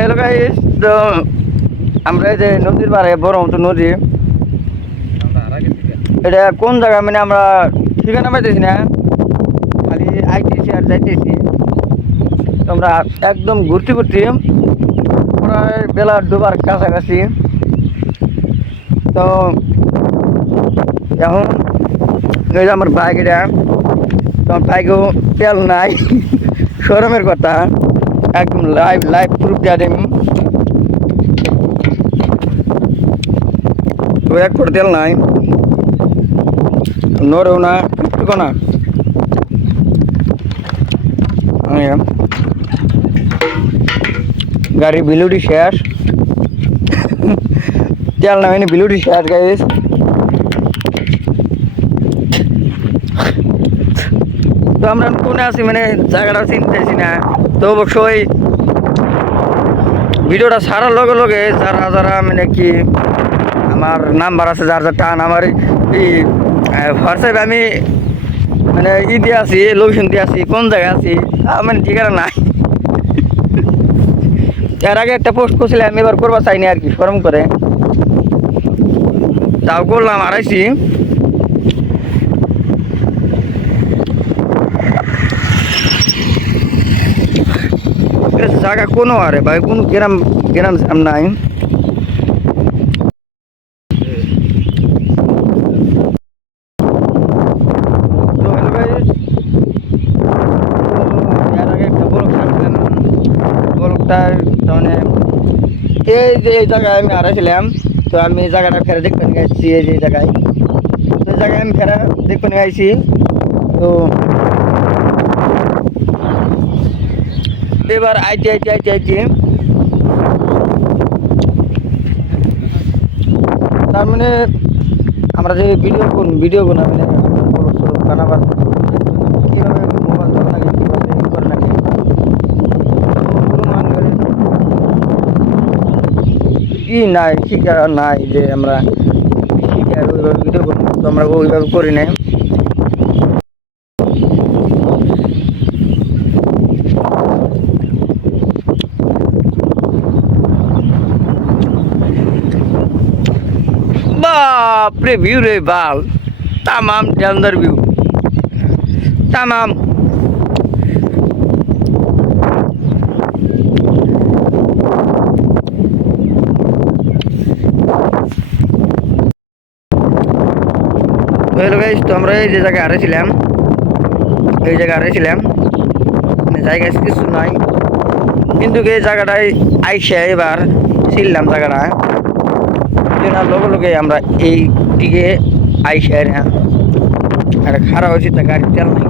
Hello guys, তো আমরা এই যে নদীর পাড়ে ব্রহ্মপুত্র নদী, এটা কোন জায়গা মানে আমরা ঠিকানা পাইতেছি না, খালি আইতেছি আর যাইতেছি। তো আমরা একদম ঘুরতে ঘুরতে প্রায় বেলা ডোবার কাছাকাছি। তো এখন এই যে আমার বাইক, এটা তো বাইকেও তেল নাই শোরুমের কথা, একদম লাইভ লাইভ প্রুফ দেওয়া দেব। তো এক করে তেল নাই, নড়েও না একটুকু না। গাড়ি বিলুটি শেষ, তেল না বিলুটি শেষ গাইস। তো আমরা কোনে আছি মানে জায়গাটা চিনতেছি না। তো অবশ্যই ভিডিওটা ছাড়ার লগে লগে যারা যারা মানে কি আমার নাম্বার আছে, যার যার টান আমার এই হোয়াটসঅ্যাপে আমি মানে দিয়ে আছি, লোকেশন দিয়ে আছি, কোন জায়গায় আছি মানে ঠিকানা নাই। এর আগে একটা পোস্ট করছিলাম, আমি এবার করবা চাইনি আর কি, শরম করে তাও করলাম। আড়াইছি জায়গা কোনো আরে ভাই, কোনো গ্রাম গ্রাম নাই। মানে এই যে এই জায়গায় আমি হারাইছিলাম, তো আমি এই জায়গাটা ফেরা দেখতে নিয়ে আসছি। এই যে জায়গায়, এই জায়গায় আমি ফেরা দেখতে নিয়ে আসছি। তো এবার আইতে আইতে আইতে আইতে তার মানে আমরা যে ভিডিও গুলো মানে বানাবার কীভাবে মোবাইল ধরা লাগে, কীভাবে করে লাগে ই নাই, শিকার নাই যে আমরা শিকার ওইভাবে ভিডিও করবো, তো আমরা ওইভাবে করি নাই। বাপরে ভিউ রে বাল, তামাম ডেঞ্জার ভিউ, তামাম। তো আমরা এই যে জায়গায় হারিয়েছিলাম, এই জায়গায় হারিয়েছিলাম, মানে জায়গায় কিছু নাই, কিন্তু এই জায়গাটায় আইসা এবার ছিলাম জায়গাটা লগে লগে আমরা এই দিকে আইসা একটা খারাপ হয়েছে, তা গাড়ি তেল নাই।